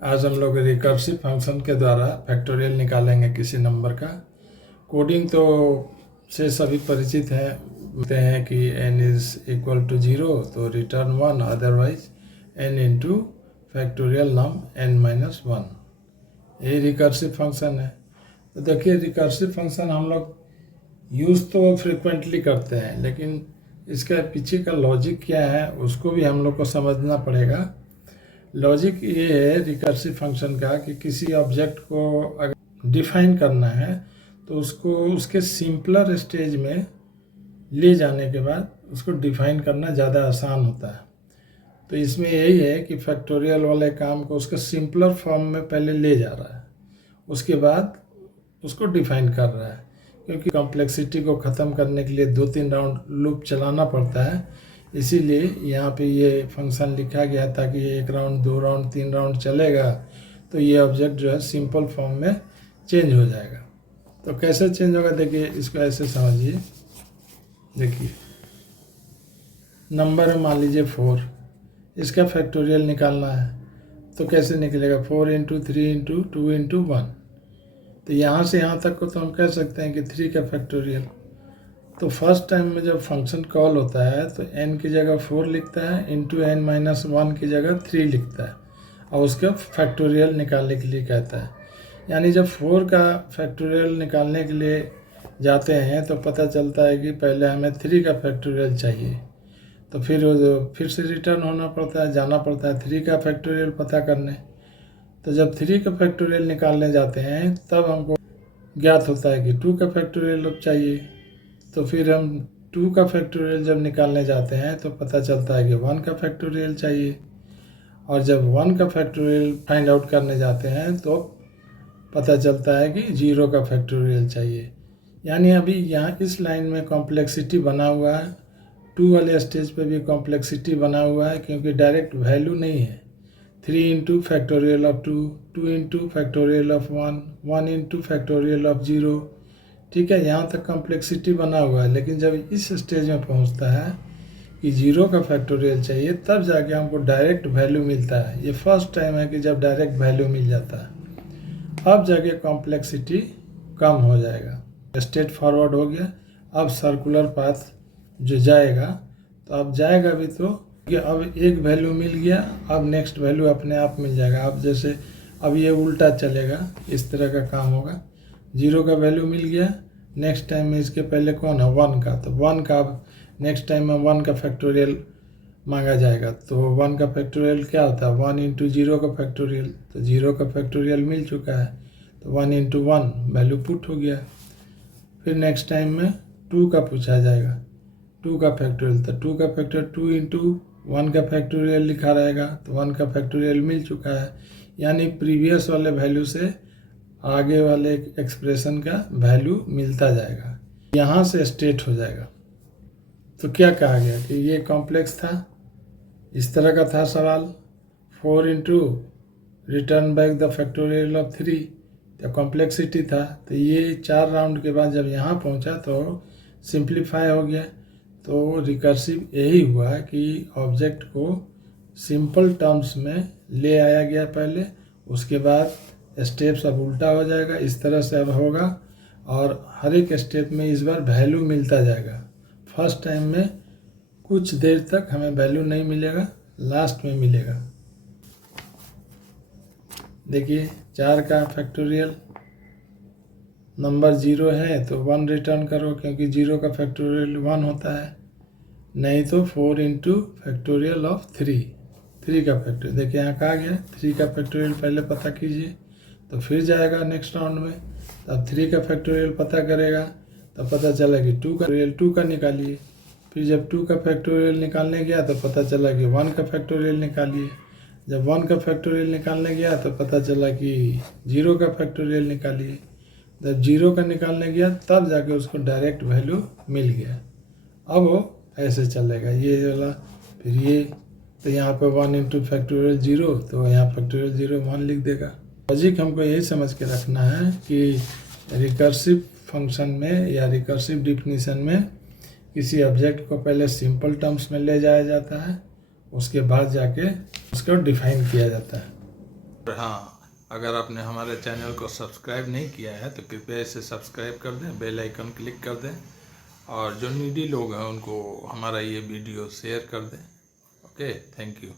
आज हम लोग रिकर्सिव फंक्शन के द्वारा फैक्टोरियल निकालेंगे किसी नंबर का। कोडिंग तो से सभी परिचित हैं, बोलते हैं कि n इज इक्वल टू 0 तो return 1, otherwise n into factorial num n-1। ये रिकर्सिव फंक्शन है। तो देखिए, रिकर्सिव फंक्शन हम लोग यूज़ तो फ्रिक्वेंटली करते हैं, लेकिन इसके पीछे का लॉजिक क्या है उसको भी हम लोग को समझना पड़ेगा। लॉजिक ये है रिकर्सिव फंक्शन का कि किसी ऑब्जेक्ट को अगर डिफाइन करना है तो उसको उसके सिंपलर स्टेज में ले जाने के बाद उसको डिफाइन करना ज़्यादा आसान होता है। तो इसमें यही है कि फैक्टोरियल वाले काम को उसके सिंपलर फॉर्म में पहले ले जा रहा है, उसके बाद उसको डिफाइन कर रहा है, क्योंकि कॉम्प्लेक्सिटी को ख़त्म करने के लिए 2-3 राउंड लूप चलाना पड़ता है। इसीलिए यहाँ पे ये फंक्शन लिखा गया ताकि ये 1 राउंड, 2 राउंड, 3 राउंड चलेगा तो ये ऑब्जेक्ट जो है सिंपल फॉर्म में चेंज हो जाएगा। तो कैसे चेंज होगा, देखिए इसको ऐसे समझिए। देखिए नंबर है मान लीजिए 4, इसका फैक्टोरियल निकालना है तो कैसे निकलेगा, 4 इंटू 3 इंटू 2 इंटू 1। तो यहाँ से यहाँ तक को तो हम कह सकते हैं कि 3 का फैक्टोरियल। तो फर्स्ट टाइम में जब फंक्शन कॉल होता है तो n की जगह 4 लिखता है, इंटू n-1 की जगह 3 लिखता है और उसका फैक्टोरियल निकालने के लिए कहता है। यानी जब 4 का फैक्टोरियल निकालने के लिए जाते हैं तो पता चलता है कि पहले हमें 3 का फैक्टोरियल चाहिए, तो फिर से रिटर्न होना पड़ता है, जाना पड़ता है 3 का फैक्टोरियल पता करने। तो जब 3 का फैक्टोरियल निकालने जाते हैं तब हमको ज्ञात होता है कि 2 का फैक्टोरियल अब चाहिए। तो फिर हम 2 का फैक्टोरियल जब निकालने जाते हैं तो पता चलता है कि 1 का फैक्टोरियल चाहिए, और जब 1 का फैक्टोरियल फाइंड आउट करने जाते हैं तो पता चलता है कि 0 का फैक्टोरियल चाहिए। यानी अभी यहाँ इस लाइन में कॉम्प्लेक्सिटी बना हुआ है, 2 वाले स्टेज पे भी कॉम्प्लेक्सिटी बना हुआ है, क्योंकि डायरेक्ट वैल्यू नहीं है। 3 into factorial of 2, 2 into factorial of 1, 1 into factorial of 0। ठीक है, यहाँ तक कॉम्प्लेक्सिटी बना हुआ है, लेकिन जब इस स्टेज में पहुँचता है कि 0 का फैक्टोरियल चाहिए तब जाके हमको डायरेक्ट वैल्यू मिलता है। ये फर्स्ट टाइम है कि जब डायरेक्ट वैल्यू मिल जाता है, अब जाके कॉम्प्लेक्सिटी कम हो जाएगा। स्ट्रेट फॉरवर्ड हो गया। अब सर्कुलर पाथ जो जाएगा तो अब जाएगा भी तो कि अब एक वैल्यू मिल गया, अब नेक्स्ट वैल्यू अपने आप मिल जाएगा। अब जैसे अब ये उल्टा चलेगा, इस तरह का काम होगा। 0 का वैल्यू मिल गया, नेक्स्ट टाइम में इसके पहले कौन है 1 का, तो 1 का अब नेक्स्ट टाइम में 1 का फैक्टोरियल मांगा जाएगा। तो 1 का फैक्टोरियल क्या होता है, 1 इंटू 0 का फैक्टोरियल। तो 0 का फैक्टोरियल मिल चुका है तो 1 इंटू 1 वैल्यू पुट हो गया। फिर नेक्स्ट टाइम में 2 का पूछा जाएगा, 2 का फैक्टोरियल। तो 2 का फैक्टोरियल 2 इंटू 1 का फैक्टोरियल लिखा रहेगा, तो 1 का फैक्टोरियल मिल चुका है। यानी प्रीवियस वाले वैल्यू से आगे वाले एक्सप्रेशन का वैल्यू मिलता जाएगा, यहाँ से स्ट्रेट हो जाएगा। तो क्या कहा गया कि ये कॉम्प्लेक्स था, इस तरह का था सवाल। 4 into return back the factorial of 3, तो कॉम्प्लेक्सिटी था। तो ये 4 राउंड के बाद जब यहाँ पहुँचा तो सिंप्लीफाई हो गया। तो रिकर्सिव यही हुआ कि ऑब्जेक्ट को सिंपल टर्म्स में ले आया गया पहले, उसके बाद स्टेप्स अब उल्टा हो जाएगा, इस तरह से अब होगा, और हर एक स्टेप में इस बार वैल्यू मिलता जाएगा। फर्स्ट टाइम में कुछ देर तक हमें वैल्यू नहीं मिलेगा, लास्ट में मिलेगा। देखिए 4 का फैक्टोरियल, नंबर 0 है तो 1 रिटर्न करो, क्योंकि 0 का फैक्टोरियल 1 होता है। नहीं तो 4 इंटू फैक्टोरियल ऑफ 3, 3 का फैक्टोरियल। देखिए यहाँ कहा गया 3 का फैक्टोरियल पहले पता कीजिए, तो फिर जाएगा नेक्स्ट राउंड में। तो अब 3 का फैक्टोरियल पता करेगा तो पता चला कि 2 का निकालिए। फिर जब 2 का फैक्टोरियल निकालने गया तो पता चला कि 1 का फैक्टोरियल निकालिए। जब 1 का फैक्टोरियल निकालने गया तो पता चला कि 0 का फैक्टोरियल निकालिए। जब 0 का निकालने गया तब जाके उसको डायरेक्ट वैल्यू मिल गया। अब वो ऐसे चलेगा ये वाला, फिर ये। तो यहाँ पे 1 इंटू फैक्टोरियल 0, तो यहाँ फैक्टोरियल 0 1 लिख देगा। लॉजिक हमको यही समझ के रखना है कि रिकर्सिव फंक्शन में या रिकर्सिव डिफिनीशन में किसी ऑब्जेक्ट को पहले सिंपल टर्म्स में ले जाया जाता है, उसके बाद जाके उसको डिफाइन किया जाता है। हाँ, अगर आपने हमारे चैनल को सब्सक्राइब नहीं किया है तो कृपया इसे सब्सक्राइब कर दें, बेल आइकन क्लिक कर दें और जो नीडी लोग हैं उनको हमारा ये वीडियो शेयर कर दें। Okay, thank you.